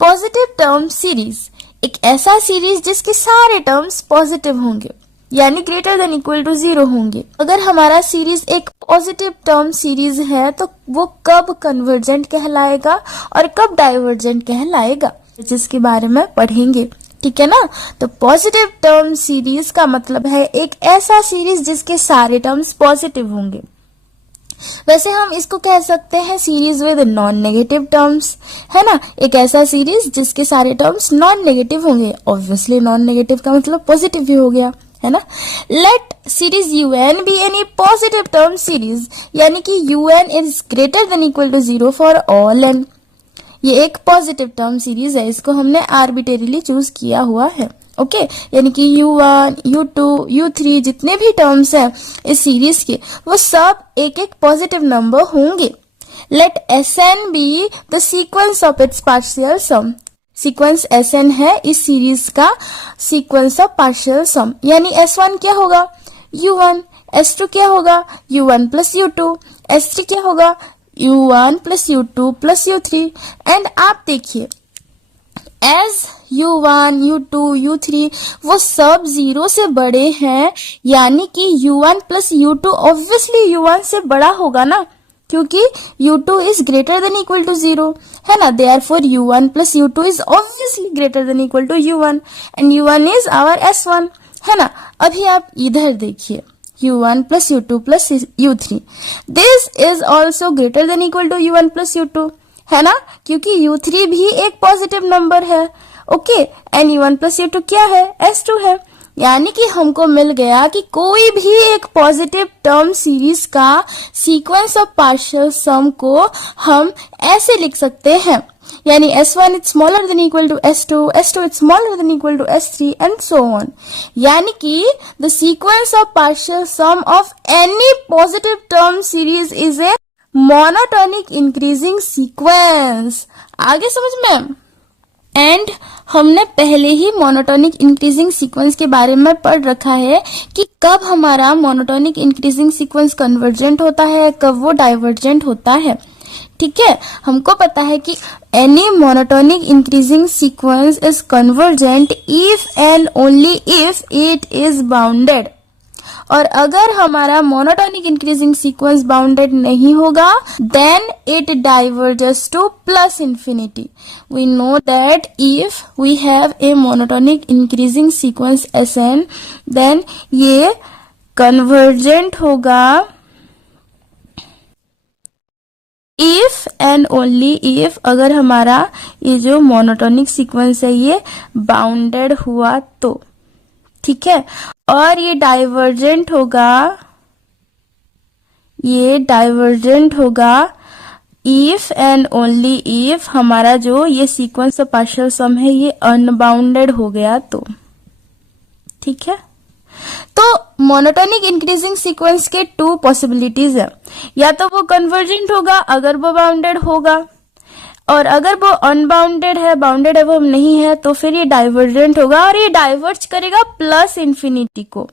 Positive term series एक ऐसा series जिसके सारे टर्म्स पॉजिटिव होंगे यानी ग्रेटर देन इक्वल टू 0 होंगे। अगर हमारा सीरीज एक पॉजिटिव टर्म सीरीज है तो वो कब कन्वर्जेंट कहलाएगा और कब डाइवर्जेंट कहलाएगा, जिसके बारे में पढ़ेंगे। ठीक है ना। तो पॉजिटिव टर्म सीरीज का मतलब है एक ऐसा सीरीज जिसके सारे टर्म्स पॉजिटिव होंगे। वैसे हम इसको कह सकते हैं series with non negative terms, है ना। एक ऐसा सीरीज जिसके सारे टर्म्स नॉन नेगेटिव होंगे। ऑब्वियसली नॉन नेगेटिव का मतलब पॉजिटिव भी हो गया, है ना। Let series UN be any positive term series, यानी कि UN is greater than equal to 0 for all n। ये एक पॉजिटिव टर्म सीरीज है, इसको हमने आर्बिट्रेरीली चूज किया हुआ है। ओके यानी कि U1, U2, U3 जितने भी टर्म्स हैं इस सीरीज के, वो सब एक एक पॉजिटिव नंबर होंगे। Let Sn be the sequence of its partial sum. Sequence Sn है इस सीरीज का सीक्वेंस ऑफ पार्शियल सम, यानी S1 क्या होगा U1, S2 क्या होगा U1 प्लस U2, S3 क्या होगा U1 plus U2 plus U3। And आप देखिए एज U1, U2, U3 वो सब 0 से बड़े हैं, यानी कि U1 plus U2 obviously U1 से बड़ा होगा ना, क्योंकि U2 is greater than equal to 0, है ना। Therefore U1 plus U2 is obviously greater than equal to U1 and U1 is our S1, है ना। अभी आप इधर देखिए U1 plus U2 plus U3, this is also greater than equal to U1 plus U2, है ना, क्योंकि U3 भी एक पॉजिटिव नंबर है। Okay and U1 plus U2 क्या है S2 है, यानी कि हमको मिल गया कि कोई भी एक पॉजिटिव टर्म सीरीज का सीक्वेंस ऑफ पार्शियल सम को हम ऐसे लिख सकते हैं, यानी S1 is smaller than equal to S2, S2 is smaller than equal to S3 and so on. यानी कि the sequence of partial sum of any positive term series is a monotonic increasing sequence. आगे समझ में। And हमने पहले ही monotonic increasing sequence के बारे में पढ़ रखा है कि कब हमारा मोनोटोनिक इंक्रीजिंग सीक्वेंस कन्वर्जेंट होता है, कब वो डाइवर्जेंट होता है। ठीक है, हमको पता है कि any monotonic increasing sequence is convergent if and only if it is bounded. और अगर हमारा मोनोटोनिक इंक्रीजिंग सीक्वेंस बाउंडेड नहीं होगा then it diverges to plus infinity. We know that if we have a monotonic increasing sequence Sn then ये convergent होगा if and only if, अगर हमारा ये जो मोनोटोनिक सीक्वेंस है ये बाउंडेड हुआ तो। ठीक है, और ये डाइवर्जेंट होगा इफ एंड ओनली इफ हमारा जो ये सीक्वेंस ऑफ पार्शियल सम है ये अनबाउंडेड हो गया तो। ठीक है, तो मोनोटोनिक इंक्रीजिंग सीक्वेंस के 2 पॉसिबिलिटीज है, या तो वो कन्वर्जेंट होगा अगर वो बाउंडेड होगा, और अगर वो अनबाउंडेड है, बाउंडेड है वो नहीं है, तो फिर ये डाइवर्जेंट होगा और ये डाइवर्ज करेगा प्लस इंफिनिटी को।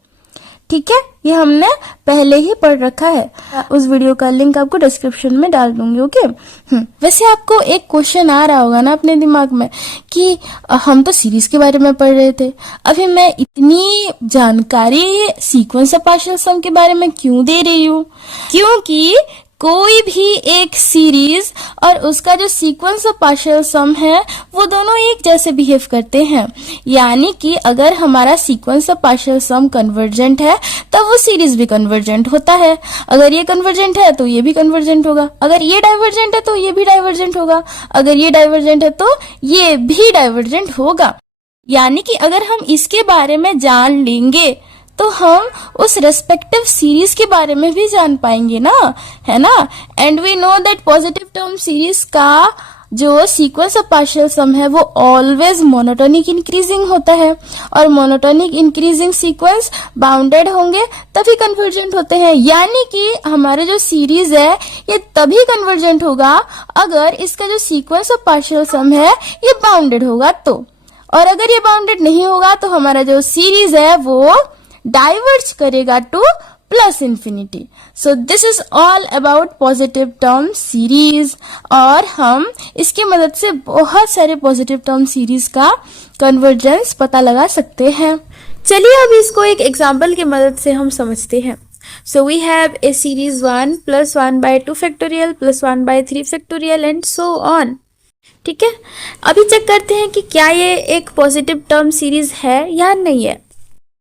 ठीक है, ये हमने पहले ही पढ़ रखा है। उस वीडियो का लिंक आपको डिस्क्रिप्शन में डाल दूंगी। ओके वैसे आपको एक क्वेश्चन आ रहा होगा ना अपने दिमाग में कि हम तो सीरीज के बारे में पढ़ रहे थे, अभी मैं इतनी जानकारी सीक्वेंस ऑफ पार्शियल सम के बारे में क्यों दे रही हूँ। क्योंकि कोई भी एक सीरीज और उसका जो सीक्वेंस ऑफ पार्शियल सम है वो दोनों एक जैसे बिहेव करते हैं, यानी कि अगर हमारा sequence of partial sum convergent है तब वो सीरीज भी कन्वर्जेंट होता है। अगर ये कन्वर्जेंट है तो ये भी कन्वर्जेंट होगा, अगर ये डाइवर्जेंट है तो ये भी डाइवर्जेंट होगा, अगर ये डाइवर्जेंट है तो ये भी डाइवर्जेंट होगा। यानी कि अगर हम इसके बारे में जान लेंगे तो हम उस रेस्पेक्टिव सीरीज के बारे में भी जान पाएंगे ना, है ना। And we know that positive term series का जो सीक्वेंस ऑफ पार्शियल सम है वो ऑलवेज मोनोटोनिक इंक्रीजिंग होता है, और मोनोटोनिक इंक्रीजिंग सीक्वेंस बाउंडेड होंगे तभी कन्वर्जेंट होते हैं। यानी कि हमारे जो सीरीज है ये तभी कन्वर्जेंट होगा अगर इसका जो सीक्वेंस ऑफ पार्शियल सम है ये बाउंडेड होगा तो, और अगर ये बाउंडेड नहीं होगा तो हमारा जो सीरीज है वो डाइवर्ज करेगा two plus infinity. So this is all about positive term series, और हम इसकी मदद से बहुत सारे पॉजिटिव टर्म सीरीज का कन्वर्जेंस पता लगा सकते हैं। चलिए अब इसको एक एग्जाम्पल की मदद से हम समझते हैं। So we have a series 1 + 1/2 factorial + 1/3 factorial and so on. ठीक है, अभी चेक करते हैं कि क्या ये एक पॉजिटिव टर्म सीरीज है या नहीं है।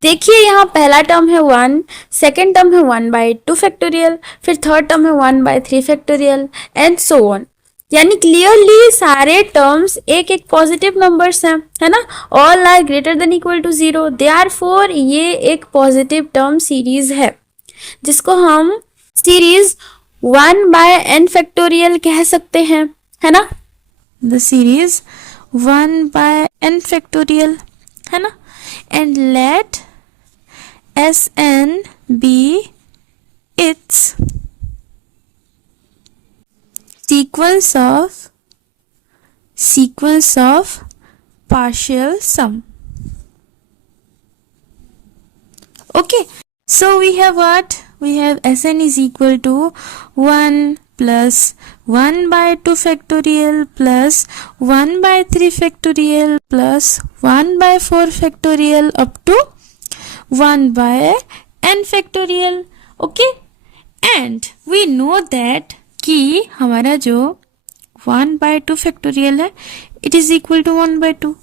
देखिए यहाँ पहला टर्म है 1, सेकेंड टर्म है 1/2 फैक्टोरियल, फिर थर्ड टर्म है 1/3 फैक्टोरियल एंड सो ऑन। यानी क्लियरली सारे टर्म्स एक एक पॉजिटिव नंबर्स हैं, है ना। All are greater than equal to 0, therefore ये एक पॉजिटिव टर्म सीरीज है, जिसको हम सीरीज 1/n फैक्टोरियल कह सकते हैं, है ना। द सीरीज 1/n फैक्टोरियल, है ना। And let Sn be its sequence of partial sum. Okay, so we have what? We have Sn is equal to 1 plus 1/2 factorial plus 1/3 factorial plus 1/4 factorial up to 1/n factorial. Okay, and we know that कि हमारा जो 1/2 factorial है it is equal to 1/2.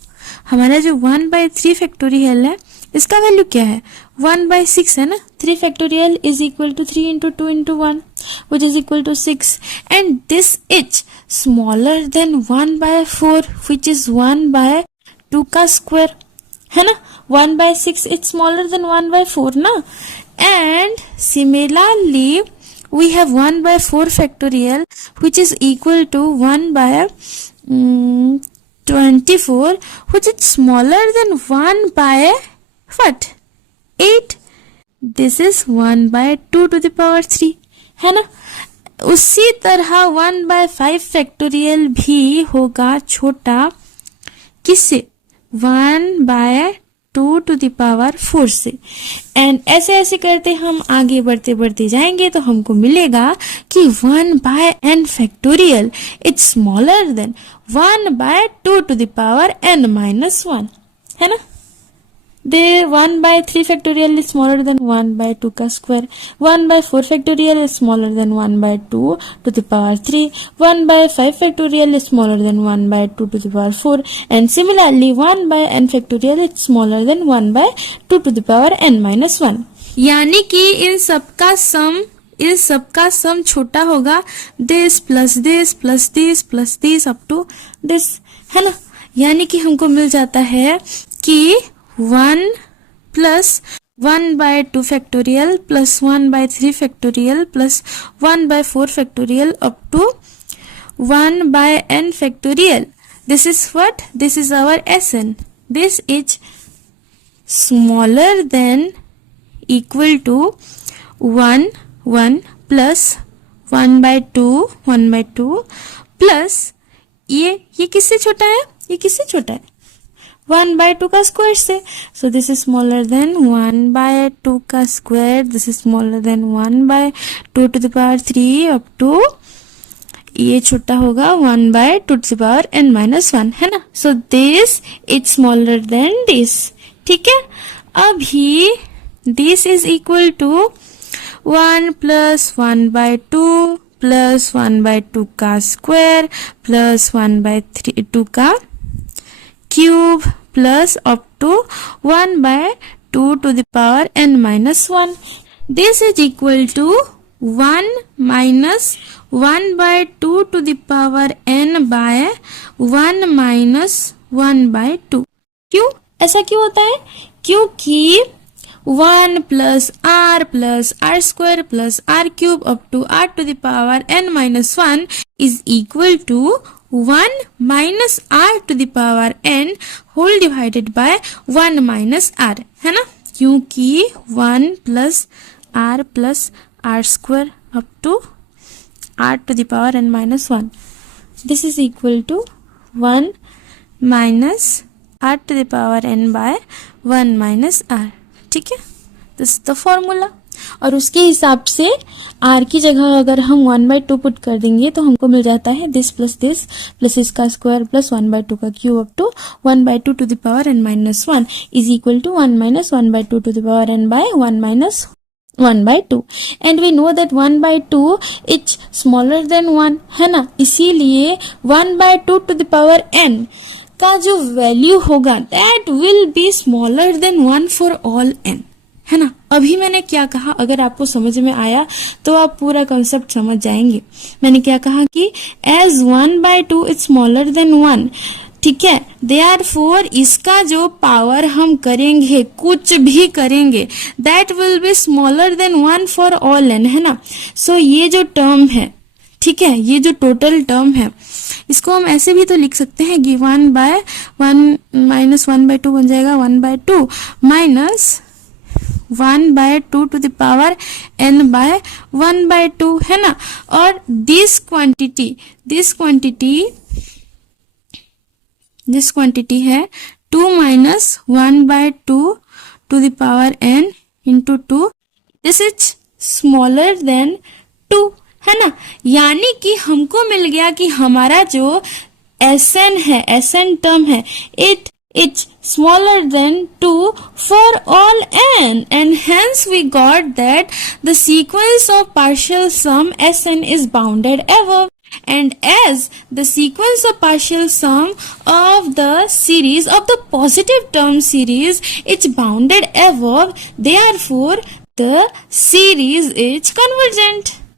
हमारा जो 1/3 factorial है इसका value क्या है? 1/6 है ना। 3 factorial is equal to 3 into 2 into 1 which is equal to 6, and this is smaller than 1/4 which is 1/2 का square, है ना। 1/6 it's smaller than 1/4 ना। And similarly we have 1/4 factorial which is equal to 1/24 which is smaller than 1/8. This is 1/2 to the power 3, है ना। उसी तरह 1/5 factorial भी होगा छोटा, किससे? 1/2 to the power 4 से। एंड ऐसे ऐसे करते हम आगे बढ़ते बढ़ते जाएंगे तो हमको मिलेगा कि 1/n factorial it's smaller than 1/2 to the power n-1, है ना। दे 1/3 फैक्टोरियल इज स्मॉलर देन 1/2 का square, 1/4 factorial is smaller than 1/2 to the power 3, 1/5 factorial is smaller than 1/2 to the power 4, and similarly 1/n factorial is smaller than 1/2 to the power n-1. यानी कि इन सबका sum छोटा होगा this plus this plus this plus this up to this, है ना। यानी कि हमको मिल जाता है कि 1 plus 1/2 factorial plus 1/3 factorial plus 1/4 factorial up to 1/n factorial. This is what? This is our Sn. This is smaller than equal to 1 plus 1/2 plus ये किससे छोटा है? ये किससे छोटा है? 1/2 का स्क्वायर से। So this is smaller than 1/2 का square, this is smaller than 1/2 to the power 3 up to ये छोटा होगा 1/2 to the power n-1, है ना। So this is smaller than this, ठीक है। अभी this is equal to 1 plus 1/2 plus 1/2 का स्क्वायर प्लस 1/2 का cube plus up to 1/2 to the power n-1. This is equal to 1 minus 1/2 to the power n/1 minus 1/2. क्यों ऐसा क्यों होता है? क्योंकि 1 plus r square plus r cube up to r to the power n-1 is equal to 1 minus r to the power n whole divided by 1 minus r, है ना। क्योंकि 1 plus r square up to r to the power n-1, this is equal to 1 minus r to the power n by 1 minus r, ठीक है। This is the formula. और उसके हिसाब से r की जगह अगर हम 1/2 पुट कर देंगे तो हमको मिल जाता है दिस प्लस इसका स्क्वायर प्लस 1/2 का cube up to 1/2 to the power n minus 1 is equal to 1 minus 1/2 to the power n by 1 minus 1/2 and we know that 1/2 is smaller than 1 है ना, इसीलिए 1/2 टू द पावर n का जो value होगा that will be smaller than 1 for all n, है ना। अभी मैंने क्या कहा, अगर आपको समझ में आया तो आप पूरा कॉन्सेप्ट समझ जाएंगे। मैंने क्या कहा कि एज 1/2 इज स्मॉलर देन 1, ठीक है, देयरफॉर इसका जो पावर हम करेंगे, कुछ भी करेंगे, that will be smaller than 1 for all n, है ना। सो ये जो टर्म है, ठीक है, ये जो टोटल टर्म है, इसको हम ऐसे भी तो लिख सकते हैं कि 1/1 माइनस 1/2 बन जाएगा 1/2 minus 1/2 to the power n by 1/2, है ना। और दिस क्वांटिटी है 2 minus 1/2 to the power n into 2, this is smaller than 2, है ना। यानी कि हमको मिल गया कि हमारा जो Sn है, Sn टर्म है, it's smaller than 2 for all n, and hence we got that the sequence of partial sum Sn is bounded above. And as the sequence of partial sum of the series of the positive term series is bounded above, therefore the series is convergent.